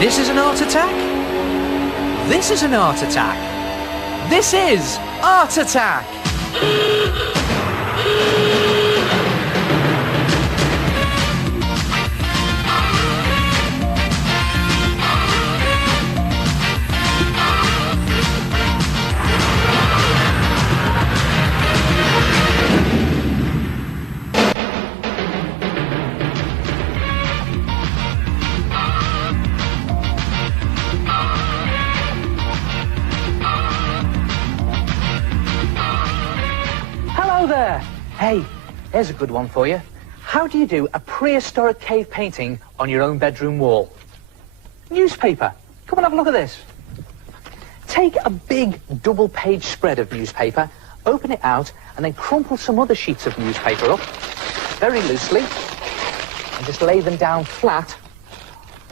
This is an art attack. This is an art attack. This is Art Attack. There. Hey, here's a good one for you. How do you do a prehistoric cave painting on your own bedroom wall? Newspaper. Come and have a look at this. Take a big double-page spread of newspaper, open it out, and then crumple some other sheets of newspaper up very loosely and just lay them down flat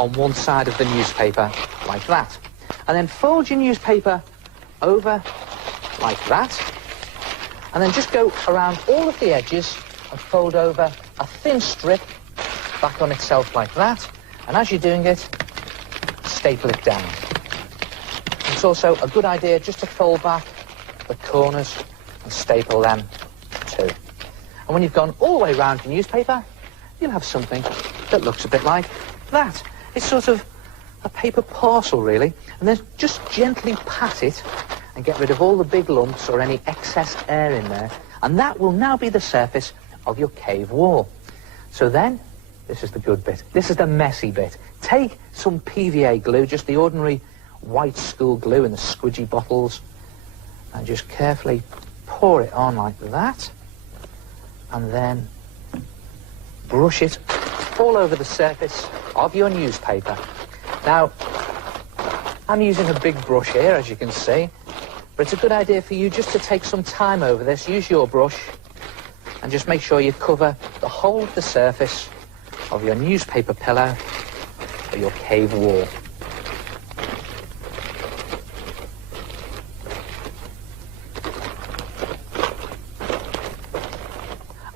on one side of the newspaper like that. And then fold your newspaper over like that. And then just go around all of the edges and fold over a thin strip back on itself like that. And as you're doing it, staple it down. It's also a good idea just to fold back the corners and staple them too. And when you've gone all the way around your newspaper, you'll have something that looks a bit like that. It's sort of a paper parcel, really. And then just gently pat it and get rid of all the big lumps or any excess air in there. And that will now be the surface of your cave wall. So then, this is the good bit. This is the messy bit. Take some PVA glue, just the ordinary white school glue in the squidgy bottles, and just carefully pour it on like that. And then brush it all over the surface of your newspaper. Now, I'm using a big brush here, as you can see. But it's a good idea for you just to take some time over this. Use your brush and just make sure you cover the whole of the surface of your newspaper pillow or your cave wall.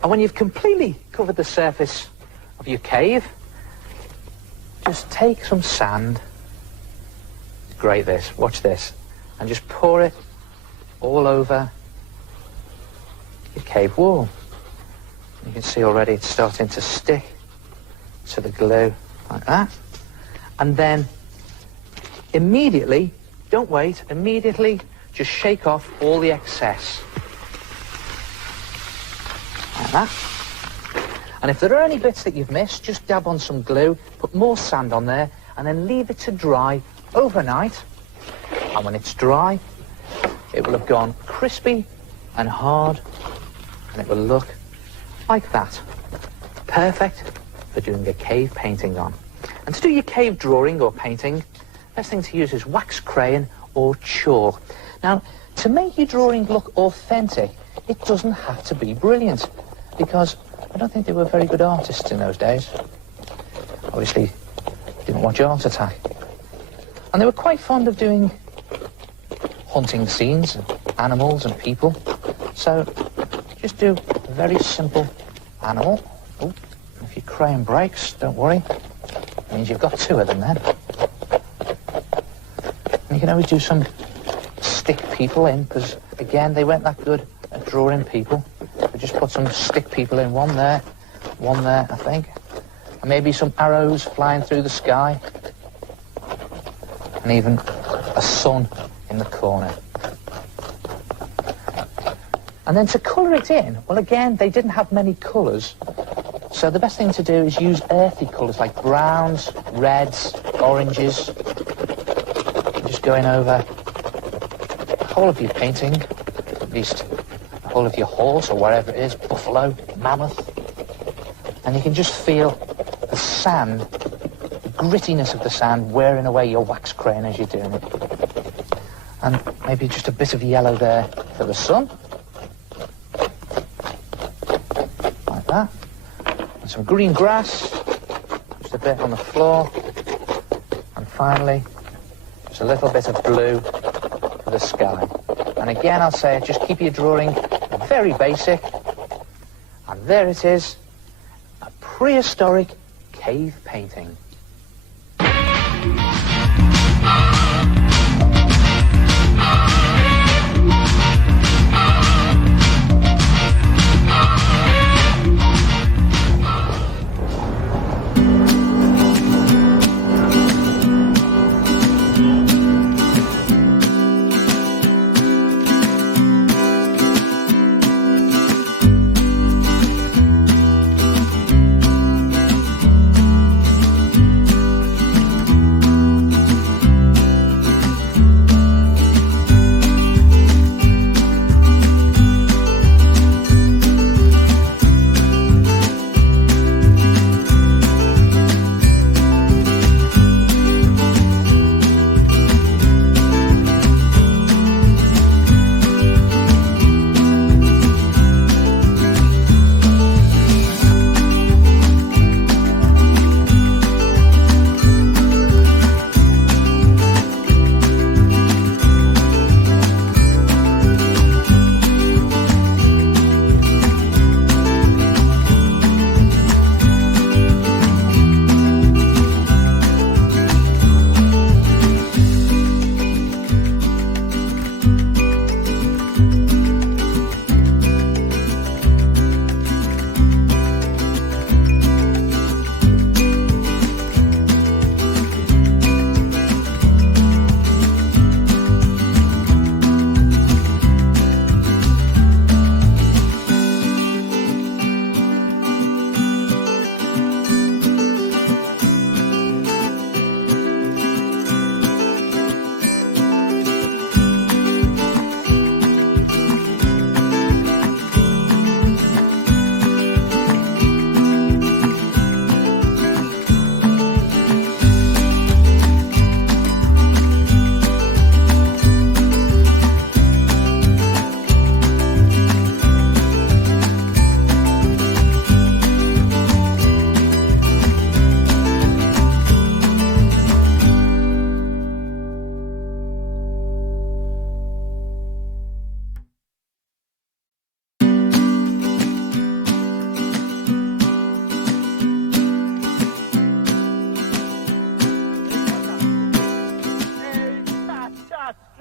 And when you've completely covered the surface of your cave, just take some sand. Great this, watch this. And just pour it all over your cave wall. You can see already it's starting to stick to the glue like that. And then immediately, don't wait, immediately just shake off all the excess. Like that. And if there are any bits that you've missed, just dab on some glue, put more sand on there, and then leave it to dry overnight. And when it's dry, it will have gone crispy and hard, and it will look like that. Perfect for doing a cave painting on. And to do your cave drawing or painting, best thing to use is wax crayon or chalk. Now, to make your drawing look authentic, it doesn't have to be brilliant, because I don't think they were very good artists in those days. Obviously, didn't watch Art Attack. And they were quite fond of doing hunting scenes, and animals and people. So just do a very simple animal. Oh, if your crayon breaks, don't worry. It means you've got two of them then. And you can always do some stick people in, because again, they weren't that good at drawing people. So just put some stick people in, one there, I think. And maybe some arrows flying through the sky. And even a sun in the corner. And then to colour it in, well, again, they didn't have many colours, so the best thing to do is use earthy colours like browns, reds, oranges. And just going over the whole of your painting, at least the whole of your horse or wherever it is, buffalo, mammoth. And you can just feel the sand, the grittiness of the sand wearing away your wax crayon as you're doing it. And maybe just a bit of yellow there for the sun. Like that. And some green grass, just a bit on the floor. And finally, just a little bit of blue for the sky. And again, I'll say, just keep your drawing very basic. And there it is, a prehistoric cave painting.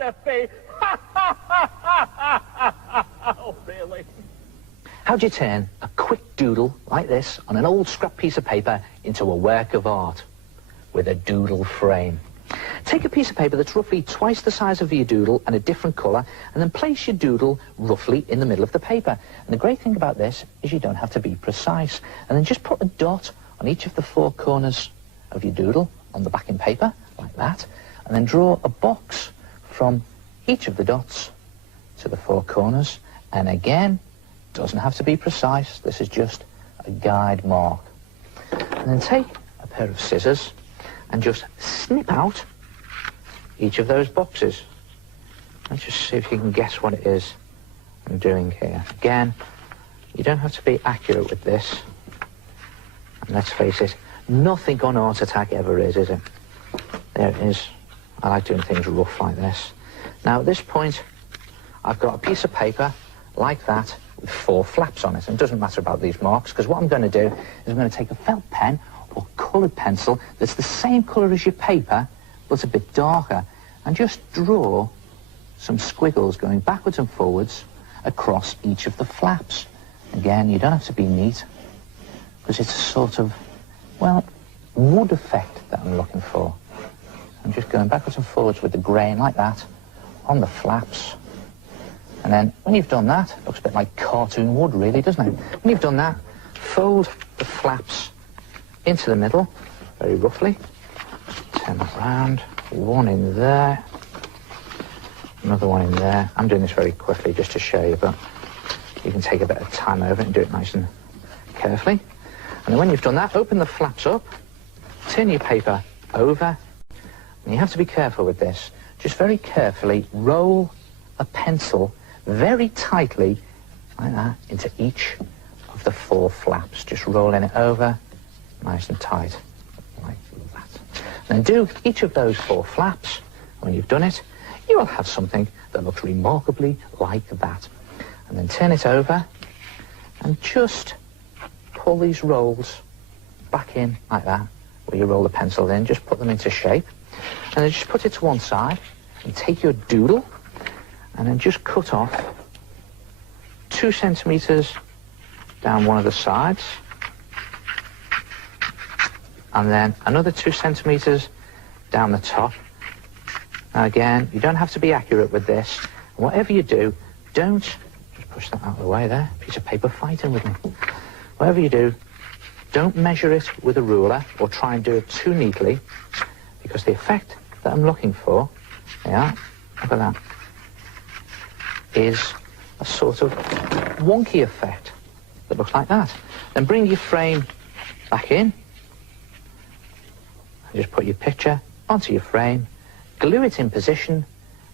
catastrophe. Oh, really? How do you turn a quick doodle like this on an old scrap piece of paper into a work of art with a doodle frame? Take a piece of paper that's roughly twice the size of your doodle and a different colour, and then place your doodle roughly in the middle of the paper. And the great thing about this is you don't have to be precise. And then just put a dot on each of the four corners of your doodle on the backing paper, like that, and then draw a box from each of the dots to the four corners. And again, doesn't have to be precise. This is just a guide mark. And then take a pair of scissors and just snip out each of those boxes. Let's just see if you can guess what it is I'm doing here. Again, you don't have to be accurate with this. And let's face it, nothing on Art Attack ever is it? There it is. I like doing things rough like this. Now at this point, I've got a piece of paper like that with four flaps on it. And it doesn't matter about these marks, because what I'm going to do is I'm going to take a felt pen or coloured pencil that's the same colour as your paper, but a bit darker, and just draw some squiggles going backwards and forwards across each of the flaps. Again, you don't have to be neat, because it's a sort of, well, wood effect that I'm looking for. I'm just going backwards and forwards with the grain like that on the flaps. And then when you've done that, it looks a bit like cartoon wood really, doesn't it? When you've done that, fold the flaps into the middle, very roughly. Turn that round, one in there, another one in there. I'm doing this very quickly just to show you, but you can take a bit of time over it and do it nice and carefully. And then when you've done that, open the flaps up, turn your paper over, and you have to be careful with this. Just very carefully roll a pencil very tightly, like that, into each of the four flaps. Just rolling it over, nice and tight, like that. And then do each of those four flaps. When you've done it, you will have something that looks remarkably like that. And then turn it over, and just pull these rolls back in like that, where you roll the pencil in. Just put them into shape. And then just put it to one side, and take your doodle, and then just cut off 2 centimetres down one of the sides, and then another 2 centimetres down the top. Now again, you don't have to be accurate with this. Whatever you do, don't, just push that out of the way there, piece of paper fighting with me. Whatever you do, don't measure it with a ruler or try and do it too neatly, because the effect that I'm looking for, yeah, look at that, is a sort of wonky effect that looks like that. Then bring your frame back in, and just put your picture onto your frame, glue it in position,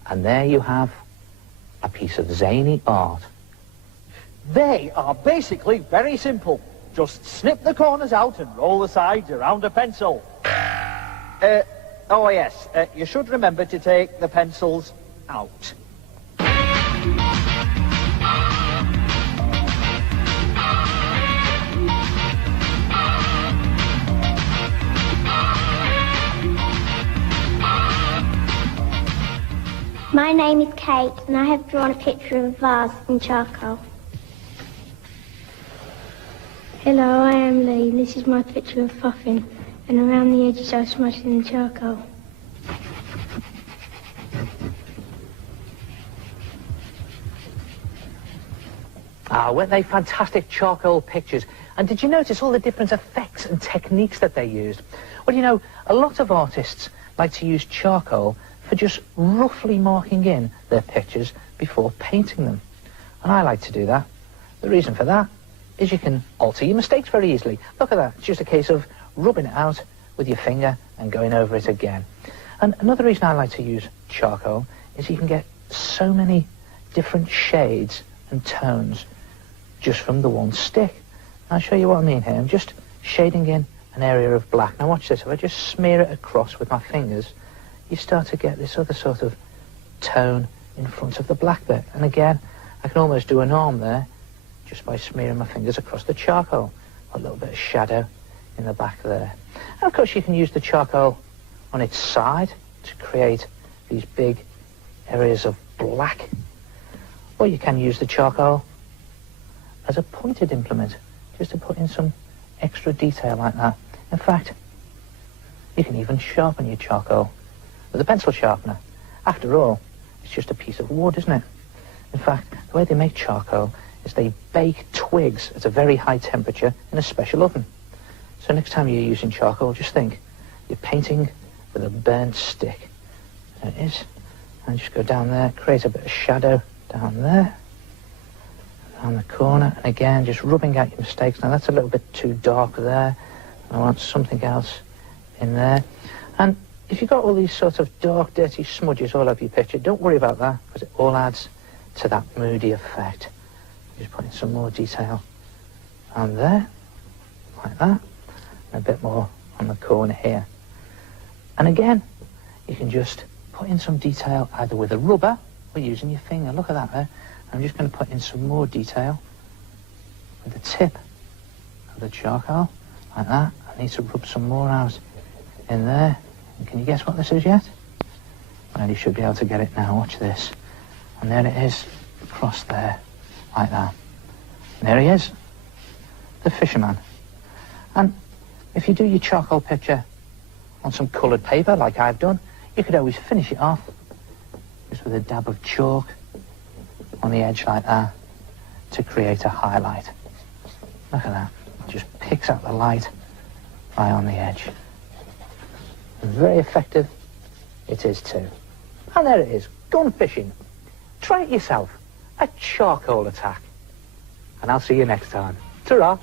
and there you have a piece of zany art. They are basically very simple. Just snip the corners out and roll the sides around a pencil. Oh yes, you should remember to take the pencils out. My name is Kate, and I have drawn a picture of a vase in charcoal. Hello, I am Lee. This is my picture of Puffin, and around the edges I smudged in the charcoal. Ah, weren't they fantastic charcoal pictures? And did you notice all the different effects and techniques that they used? Well, you know, a lot of artists like to use charcoal for just roughly marking in their pictures before painting them. And I like to do that. The reason for that is you can alter your mistakes very easily. Look at that. It's just a case of rubbing it out with your finger and going over it again. And another reason I like to use charcoal is you can get so many different shades and tones just from the one stick. I'll show you what I mean here. I'm just shading in an area of black. Now watch this. If I just smear it across with my fingers, you start to get this other sort of tone in front of the black bit. And again, I can almost do an arm there just by smearing my fingers across the charcoal. A little bit of shadow in the back there. And of course you can use the charcoal on its side to create these big areas of black. Or you can use the charcoal as a pointed implement, just to put in some extra detail like that. In fact, you can even sharpen your charcoal with a pencil sharpener. After all, it's just a piece of wood, isn't it? In fact, the way they make charcoal is they bake twigs at a very high temperature in a special oven. So next time you're using charcoal, just think, you're painting with a burnt stick. There it is. And just go down there, create a bit of shadow down there, down the corner, and again, just rubbing out your mistakes. Now that's a little bit too dark there. I want something else in there. And if you've got all these sort of dark, dirty smudges all over your picture, don't worry about that, because it all adds to that moody effect. Just putting some more detail on there, like that, and a bit more on the corner here. And again, you can just put in some detail either with a rubber or using your finger. Look at that there. I'm just going to put in some more detail with the tip of the charcoal, like that. I need to rub some more out in there. And can you guess what this is yet? Well, you should be able to get it now. Watch this. And there it is, across there, like that. And there he is, the fisherman. And if you do your charcoal picture on some coloured paper, like I've done, you could always finish it off just with a dab of chalk on the edge like that to create a highlight. Look at that. It just picks out the light right on the edge. Very effective it is too. And there it is, gone fishing. Try it yourself, a charcoal attack. And I'll see you next time. Ta-ra!